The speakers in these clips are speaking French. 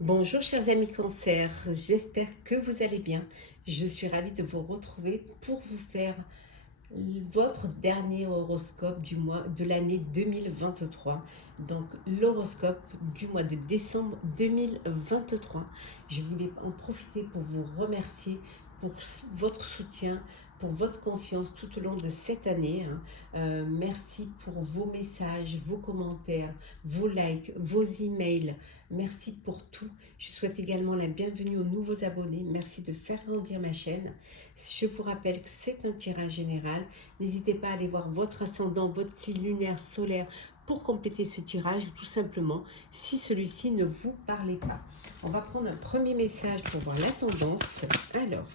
Bonjour chers amis Cancer, j'espère que vous allez bien. Je suis ravie de vous retrouver pour vous faire votre dernier horoscope du mois de l'année 2023. Donc l'horoscope du mois de décembre 2023. Je voulais en profiter pour vous remercier pour votre soutien, pour votre confiance tout au long de cette année. Merci pour vos messages, vos commentaires, vos likes, vos emails. Merci pour tout. Je souhaite également la bienvenue aux nouveaux abonnés. Merci de faire grandir ma chaîne. Je vous rappelle que c'est un tirage général. N'hésitez pas à aller voir votre ascendant, votre signe lunaire, solaire pour compléter ce tirage, tout simplement, si celui-ci ne vous parlait pas. On va prendre un premier message pour voir la tendance. Alors,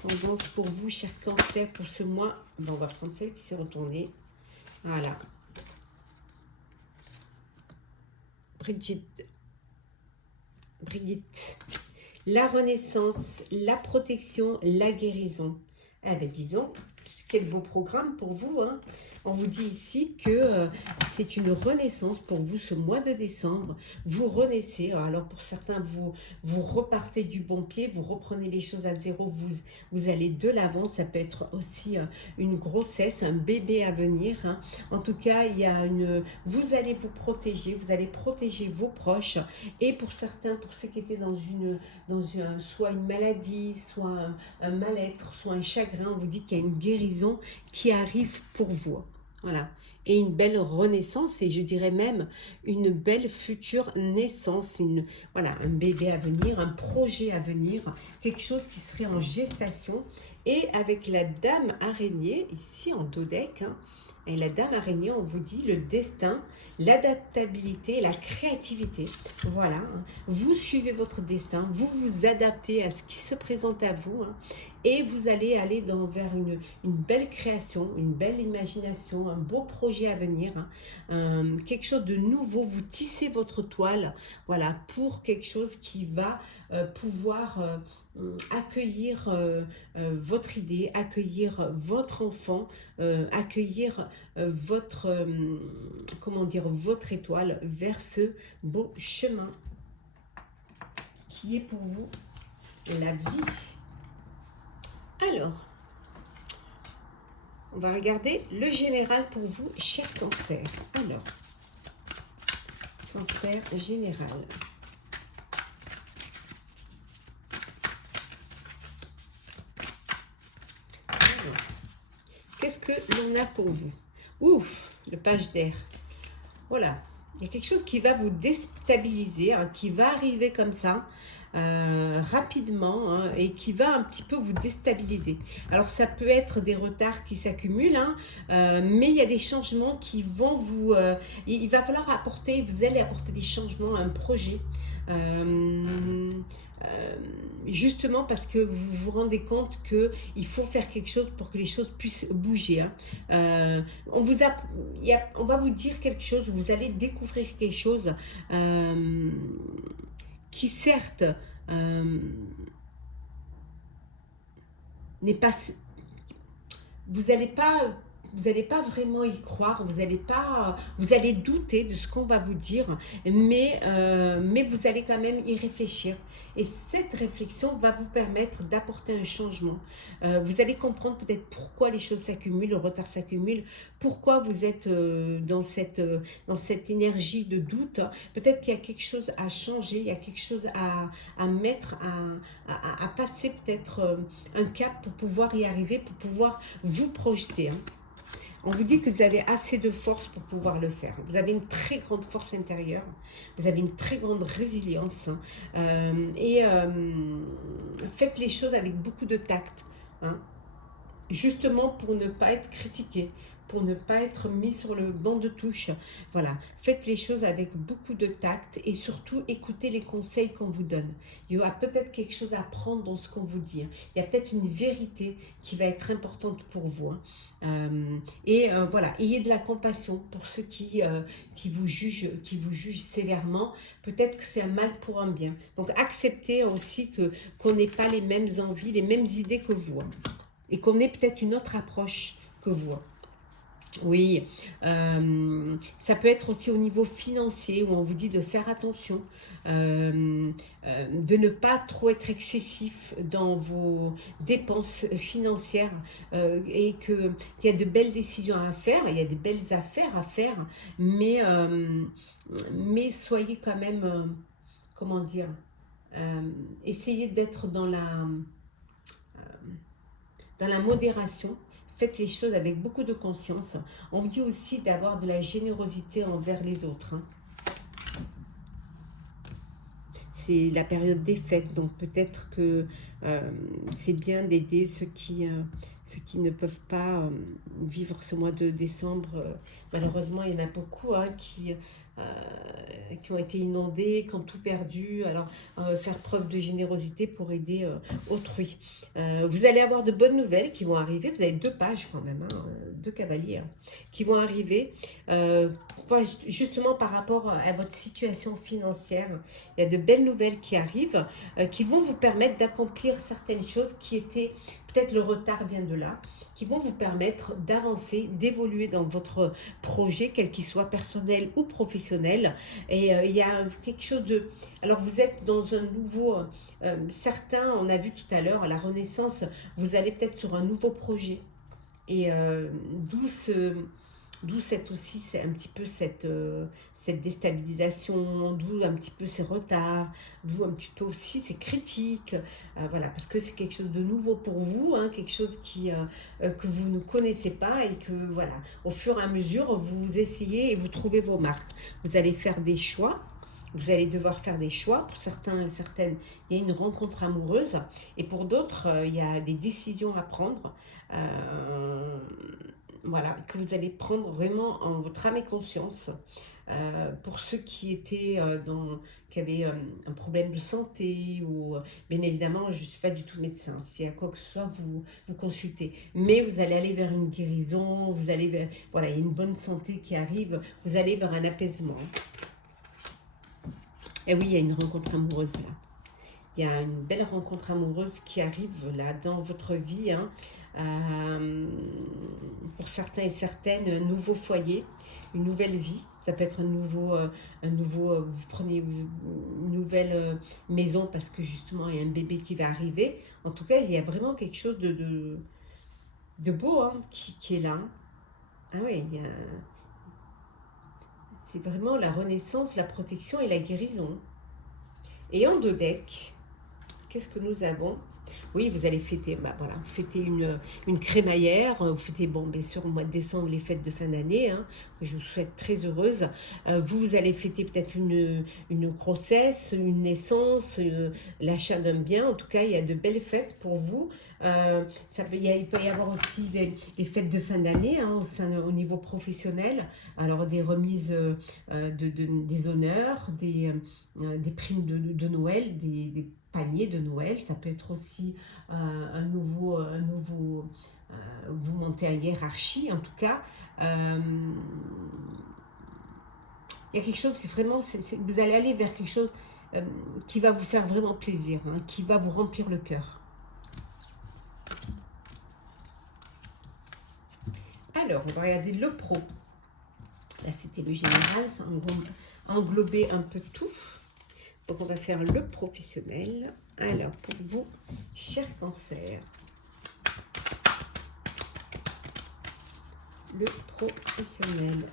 tendance pour vous, cher Cancer, pour ce mois. Bon, on va prendre celle qui s'est retournée. Voilà. Brigitte. La renaissance, la protection, la guérison. Eh bien, dis donc, quel beau programme pour vous, hein. On vous dit ici que c'est une renaissance pour vous ce mois de décembre. Vous renaissez. Alors pour certains, vous repartez du bon pied, vous reprenez les choses à zéro, vous allez de l'avant. Ça peut être aussi une grossesse, un bébé à venir, hein. En tout cas, vous allez vous protéger, vous allez protéger vos proches. Et pour certains, pour ceux qui étaient soit une maladie, soit un mal-être, soit un chagrin, on vous dit qu'il y a une guérison qui arrive pour vous. Voilà. Et une belle renaissance, et je dirais même une belle future naissance, voilà, un bébé à venir, un projet à venir, quelque chose qui serait en gestation. Et avec la dame araignée, ici en dodec, hein, et la dame araignée, on vous dit le destin, l'adaptabilité, la créativité. Voilà, hein. Vous suivez votre destin, vous vous adaptez à ce qui se présente à vous, hein, et vous allez aller vers une belle création, une belle imagination, un beau projet à venir, hein, quelque chose de nouveau. Vous tissez votre toile, voilà, pour quelque chose qui va pouvoir accueillir votre idée, accueillir votre enfant, accueillir comment dire, votre étoile vers ce beau chemin qui est pour vous la vie. Alors, on va regarder le général pour vous, cher Cancer. Alors, Cancer général. Qu'est-ce que l'on a pour vous? Ouf, le page d'air. Voilà, il y a quelque chose qui va vous déstabiliser, hein, qui va arriver comme ça, rapidement, hein, et qui va un petit peu vous déstabiliser. Alors ça peut être des retards qui s'accumulent, hein, mais il y a des changements qui vont il va falloir vous allez apporter des changements à un projet. Justement parce que vous vous rendez compte qu'il faut faire quelque chose pour que les choses puissent bouger, hein. On va vous dire quelque chose, vous allez découvrir quelque chose qui certes n'est pas, vous n'allez pas vraiment y croire, vous allez douter de ce qu'on va vous dire, mais vous allez quand même y réfléchir. Et cette réflexion va vous permettre d'apporter un changement. Vous allez comprendre peut-être pourquoi les choses s'accumulent, le retard s'accumule, pourquoi vous êtes dans cette énergie de doute. Peut-être qu'il y a quelque chose à changer, il y a quelque chose à mettre, à passer peut-être un cap pour pouvoir y arriver, pour pouvoir vous projeter, hein. On vous dit que vous avez assez de force pour pouvoir le faire. Vous avez une très grande force intérieure. Vous avez une très grande résilience, hein. Faites les choses avec beaucoup de tact, hein, justement pour ne pas être critiqué, pour ne pas être mis sur le banc de touche. Voilà, faites les choses avec beaucoup de tact et surtout écoutez les conseils qu'on vous donne. Il y aura peut-être quelque chose à prendre dans ce qu'on vous dit. Il y a peut-être une vérité qui va être importante pour vous, hein. Voilà, ayez de la compassion pour ceux qui vous jugent sévèrement. Peut-être que c'est un mal pour un bien. Donc acceptez aussi qu'on n'ait pas les mêmes envies, les mêmes idées que vous, hein, et qu'on ait peut-être une autre approche que vous. Oui, ça peut être aussi au niveau financier où on vous dit de faire attention, de ne pas trop être excessif dans vos dépenses financières et qu'il y a de belles décisions à faire, il y a des belles affaires à faire, mais, mais soyez quand même, comment dire, essayez d'être dans la modération. Faites les choses avec beaucoup de conscience. On vous dit aussi d'avoir de la générosité envers les autres, hein. C'est la période des fêtes, donc peut-être que c'est bien d'aider ceux qui ne peuvent pas vivre ce mois de décembre. Malheureusement, il y en a beaucoup hein, qui ont été inondés, qui ont tout perdu. Alors, faire preuve de générosité pour aider autrui. Vous allez avoir de bonnes nouvelles qui vont arriver. Vous avez 2 pages quand même, hein, 2 cavaliers hein, qui vont arriver. Justement par rapport à votre situation financière, il y a de belles nouvelles qui arrivent, qui vont vous permettre d'accomplir certaines choses qui étaient, peut-être le retard vient de là, qui vont vous permettre d'avancer, d'évoluer dans votre projet, quel qu'il soit personnel ou professionnel. Et il y a quelque chose de... Alors vous êtes dans un nouveau... certains, on a vu tout à l'heure, la Renaissance, vous allez peut-être sur un nouveau projet. Et d'où c'est un petit peu cette déstabilisation, d'où un petit peu ces retards, d'où un petit peu aussi ces critiques, voilà, parce que c'est quelque chose de nouveau pour vous, hein, quelque chose que vous ne connaissez pas et que, voilà, au fur et à mesure, vous essayez et vous trouvez vos marques. Vous allez faire des choix. Vous allez devoir faire des choix. Pour certains et certaines, il y a une rencontre amoureuse. Et pour d'autres, il y a des décisions à prendre. Voilà, que vous allez prendre vraiment en votre âme et conscience. Pour ceux qui étaient qui avaient un problème de santé ou bien évidemment je ne suis pas du tout médecin, si à quoi que ce soit vous consultez, mais vous allez aller vers une guérison, vous allez vers, voilà, il y a une bonne santé qui arrive, vous allez vers un apaisement. Et oui, il y a une rencontre amoureuse là. Il y a une belle rencontre amoureuse qui arrive là dans votre vie, hein. Pour certains et certaines, un nouveau foyer, une nouvelle vie. Ça peut être vous prenez une nouvelle maison parce que justement il y a un bébé qui va arriver. En tout cas, il y a vraiment quelque chose de beau hein, qui est là. Ah oui, c'est vraiment la renaissance, la protection et la guérison. Et en deux decks, qu'est-ce que nous avons? Oui, vous allez fêter, bah voilà, fêter une crémaillère, vous fêtez, bon, bien sûr, au mois de décembre, les fêtes de fin d'année, hein, je vous souhaite très heureuse. Vous allez fêter peut-être une grossesse, une naissance, l'achat d'un bien, en tout cas, il y a de belles fêtes pour vous. Il peut y avoir aussi des fêtes de fin d'année hein, au niveau professionnel, alors des remises des honneurs, des primes de Noël, des panier de Noël. Ça peut être aussi vous montez à hiérarchie. En tout cas, il y a quelque chose qui vraiment, vous allez aller vers quelque chose qui va vous faire vraiment plaisir, hein, qui va vous remplir le cœur. Alors, on va regarder le pro. Là, c'était le général, ça englobait un peu tout. Donc, on va faire le professionnel. Alors, pour vous, cher Cancer, le professionnel.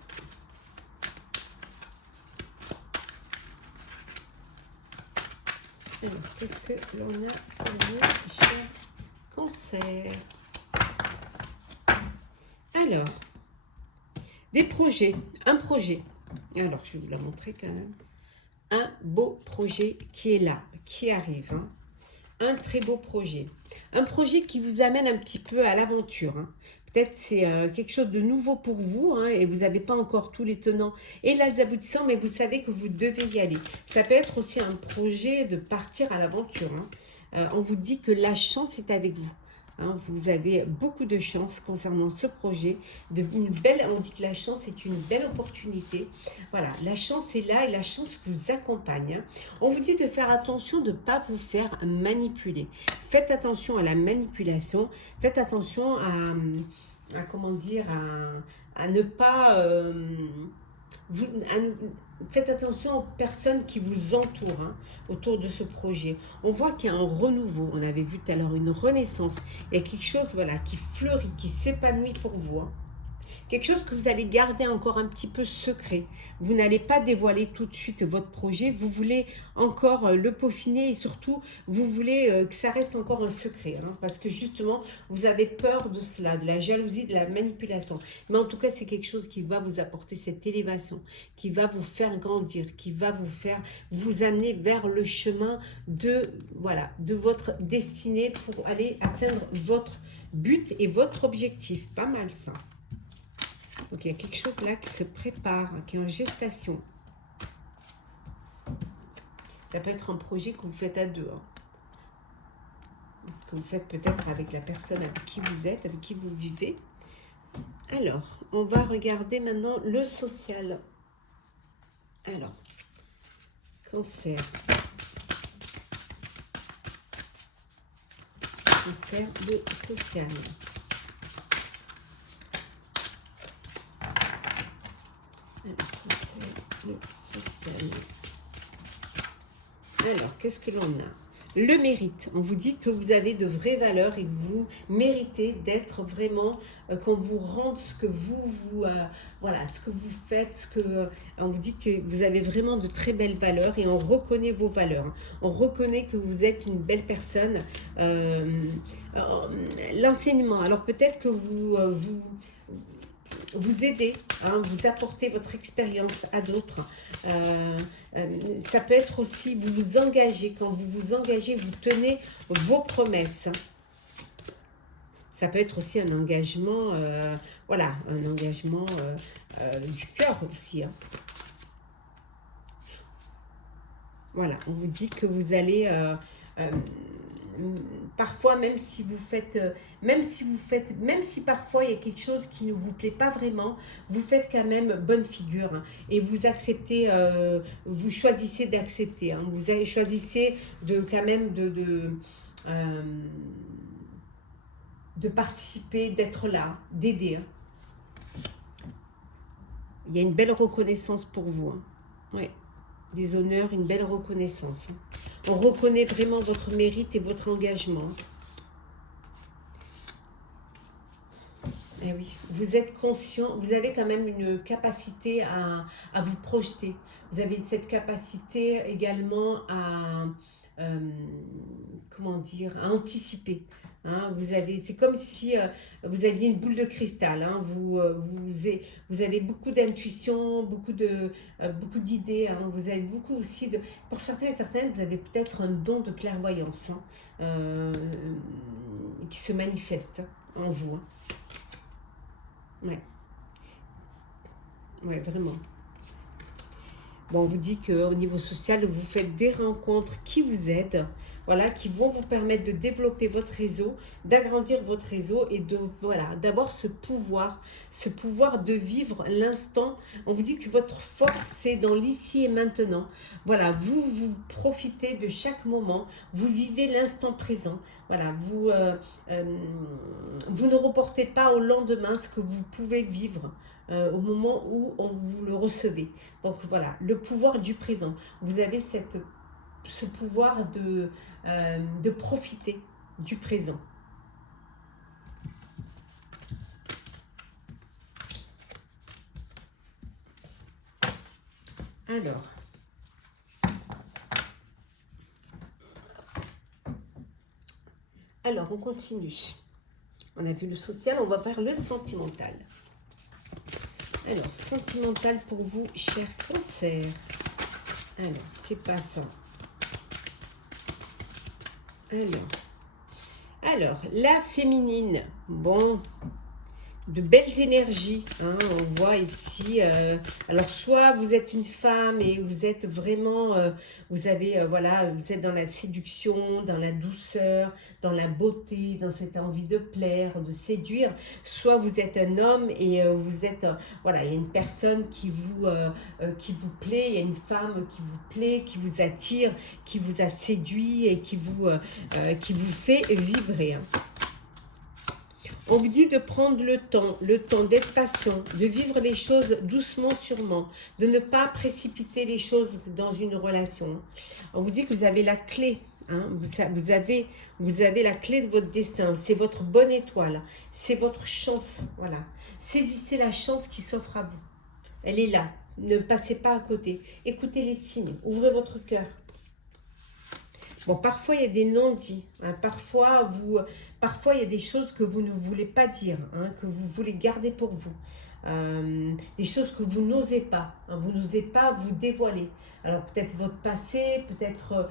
Alors, qu'est-ce que l'on a pour vous, cher Cancer? Alors, des projets, un projet. Alors, je vais vous la montrer quand même. Un beau projet qui est là, qui arrive. Hein. Un très beau projet. Un projet qui vous amène un petit peu à l'aventure. Hein. Peut-être c'est quelque chose de nouveau pour vous hein, et vous n'avez pas encore tous les tenants et les aboutissants, mais vous savez que vous devez y aller. Ça peut être aussi un projet de partir à l'aventure. Hein. On vous dit que la chance est avec vous. Hein, vous avez beaucoup de chance concernant ce projet. On dit que la chance est une belle opportunité. Voilà, la chance est là et la chance vous accompagne. Hein. On vous dit de faire attention de ne pas vous faire manipuler. Faites attention à la manipulation. Faites attention à comment dire, à ne pas... faites attention aux personnes qui vous entourent, hein, autour de ce projet. On voit qu'il y a un renouveau. On avait vu tout à l'heure une renaissance. Il y a quelque chose, voilà, qui fleurit, qui s'épanouit pour vous, hein. Quelque chose que vous allez garder encore un petit peu secret. Vous n'allez pas dévoiler tout de suite votre projet. Vous voulez encore le peaufiner et surtout, vous voulez que ça reste encore un secret. Hein, parce que justement, vous avez peur de cela, de la jalousie, de la manipulation. Mais en tout cas, c'est quelque chose qui va vous apporter cette élévation, qui va vous faire grandir, qui va vous amener vers le chemin de, voilà, de votre destinée pour aller atteindre votre but et votre objectif. Pas mal ça. Donc, il y a quelque chose là qui se prépare, qui est en gestation. Ça peut être un projet que vous faites à deux. Hein. Que vous faites peut-être avec la personne avec qui vous êtes, avec qui vous vivez. Alors, on va regarder maintenant le social. Alors, Cancer. Cancer, le social. Le social. Alors, qu'est-ce que l'on a? Le mérite. On vous dit que vous avez de vraies valeurs et que vous méritez d'être vraiment, qu'on vous rende ce que voilà, ce que vous faites, on vous dit que vous avez vraiment de très belles valeurs et on reconnaît vos valeurs. On reconnaît que vous êtes une belle personne. L'enseignement. Alors, peut-être que vous aidez, hein, vous apportez votre expérience à d'autres. Ça peut être aussi, vous vous engagez. Quand vous vous engagez, vous tenez vos promesses. Ça peut être aussi un engagement, voilà, un engagement du cœur aussi. Hein. Voilà, on vous dit que vous allez... parfois, même si parfois il y a quelque chose qui ne vous plaît pas vraiment, vous faites quand même bonne figure, hein, et vous acceptez, vous choisissez d'accepter, hein, choisissez quand même de participer, d'être là, d'aider. Hein. Il y a une belle reconnaissance pour vous. Hein. Ouais. Des honneurs, une belle reconnaissance. On reconnaît vraiment votre mérite et votre engagement. Et oui, vous êtes conscient, vous avez quand même une capacité à vous projeter. Vous avez cette capacité également à, comment dire, à anticiper. Hein, c'est comme si vous aviez une boule de cristal. Hein, vous avez beaucoup d'intuition, beaucoup d'idées. Hein, vous avez beaucoup aussi de... Pour certains et certaines, vous avez peut-être un don de clairvoyance, hein, qui se manifeste en vous. Hein. Ouais. Ouais, vraiment. Bon, on vous dit qu'au niveau social, vous faites des rencontres qui vous aident, voilà, qui vont vous permettre de développer votre réseau, d'agrandir votre réseau et d'avoir ce pouvoir de vivre l'instant. On vous dit que votre force, c'est dans l'ici et maintenant. Voilà, vous profitez de chaque moment, vous vivez l'instant présent. Voilà, vous ne reportez pas au lendemain ce que vous pouvez vivre. Au moment où vous le recevez. Donc voilà, le pouvoir du présent. Vous avez ce pouvoir de profiter du présent. Alors, on continue. On a vu le social, on va faire le sentimental. Alors, sentimental pour vous, cher Cancer. Alors, qu'est-ce qui passe? Alors, la féminine. Bon, de belles énergies, hein, on voit ici, alors soit vous êtes une femme et vous êtes vraiment, vous êtes dans la séduction, dans la douceur, dans la beauté, dans cette envie de plaire, de séduire, soit vous êtes un homme et vous êtes, voilà, il y a une personne qui vous plaît, il y a une femme qui vous plaît, qui vous attire, qui vous a séduit et qui vous fait vibrer, hein. On vous dit de prendre le temps d'être patient, de vivre les choses doucement, sûrement, de ne pas précipiter les choses dans une relation. On vous dit que vous avez la clé, hein, vous avez la clé de votre destin, c'est votre bonne étoile, c'est votre chance, voilà. Saisissez la chance qui s'offre à vous. Elle est là, ne passez pas à côté. Écoutez les signes, ouvrez votre cœur. Bon, parfois, il y a des non-dits. Hein. Parfois, il y a des choses que vous ne voulez pas dire, hein, que vous voulez garder pour vous. Des choses que vous n'osez pas. Hein, vous n'osez pas vous dévoiler. Alors, peut-être votre passé, peut-être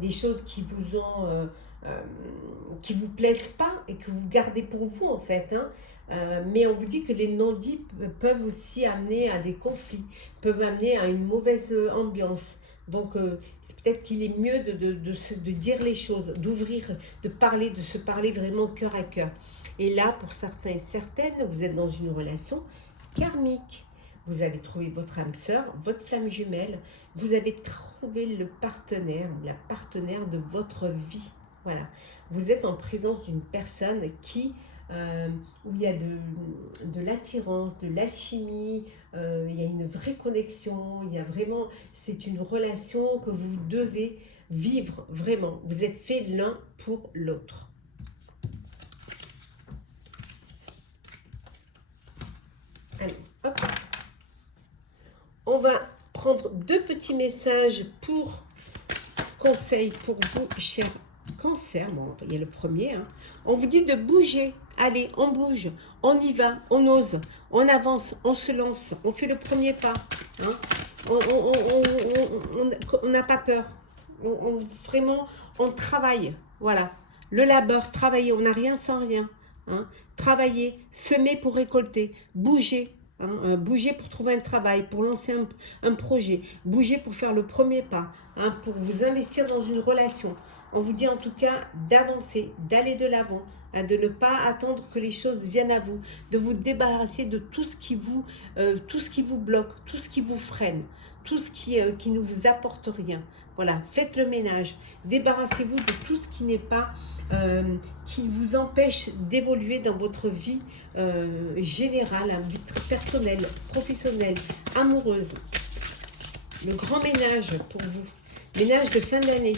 des choses qui vous plaisent pas et que vous gardez pour vous, en fait. Hein. Mais on vous dit que les non-dits peuvent aussi amener à des conflits, peuvent amener à une mauvaise ambiance. Donc, c'est peut-être qu'il est mieux de dire les choses, d'ouvrir, de parler, de se parler vraiment cœur à cœur. Et là, pour certains et certaines, vous êtes dans une relation karmique. Vous avez trouvé votre âme sœur, votre flamme jumelle. Vous avez trouvé le partenaire ou la partenaire de votre vie. Voilà. Vous êtes en présence d'une personne où il y a de l'attirance, de l'alchimie, il y a une vraie connexion, il y a vraiment, c'est une relation que vous devez vivre vraiment. Vous êtes faits l'un pour l'autre. Allez, hop. On va prendre 2 petits messages pour conseil pour vous, chers Cancer. Bon, il y a le premier. Hein. On vous dit de bouger. Allez, on bouge, on y va, on ose, on avance, on se lance, on fait le premier pas. Hein. On n'a pas peur. Vraiment, on travaille. Voilà. Le labeur, travailler, on n'a rien sans rien. Hein. Travailler, semer pour récolter, bouger. Hein, bouger pour trouver un travail, pour lancer un projet, bouger pour faire le premier pas, hein, pour vous investir dans une relation. On vous dit en tout cas d'avancer, d'aller de l'avant, hein, de ne pas attendre que les choses viennent à vous, de vous débarrasser de tout ce qui vous bloque, tout ce qui vous freine, tout ce qui ne vous apporte rien. Voilà, faites le ménage, débarrassez-vous de tout ce qui n'est pas, qui vous empêche d'évoluer dans votre vie générale, hein, vie personnelle, professionnelle, amoureuse. Le grand ménage pour vous, ménage de fin d'année.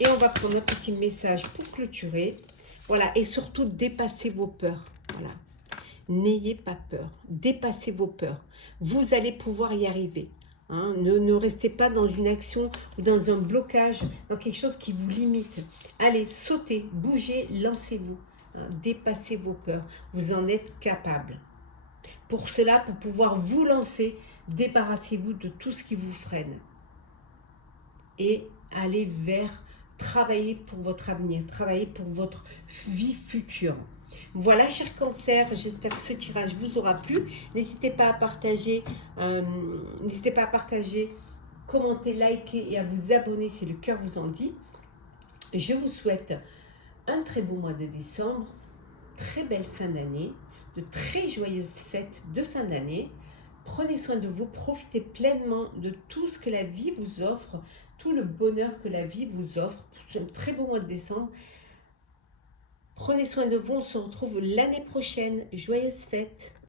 Et on va prendre un petit message pour clôturer. Voilà, et surtout dépassez vos peurs. Voilà. N'ayez pas peur, dépassez vos peurs. Vous allez pouvoir y arriver. Hein. Ne restez pas dans une action ou dans un blocage, dans quelque chose qui vous limite. Allez, sautez, bougez, lancez-vous. Hein. Dépassez vos peurs. Vous en êtes capable. Pour cela, pour pouvoir vous lancer, débarrassez-vous de tout ce qui vous freine. Et allez vers travailler pour votre avenir, travailler pour votre vie future. Voilà, chers cancers, j'espère que ce tirage vous aura plu. N'hésitez pas à partager, commenter, liker et à vous abonner si le cœur vous en dit. Je vous souhaite un très beau mois de décembre, très belle fin d'année, de très joyeuses fêtes de fin d'année. Prenez soin de vous, profitez pleinement de tout ce que la vie vous offre, tout le bonheur que la vie vous offre. C'est un très beau mois de décembre. Prenez soin de vous, on se retrouve l'année prochaine. Joyeuses fêtes!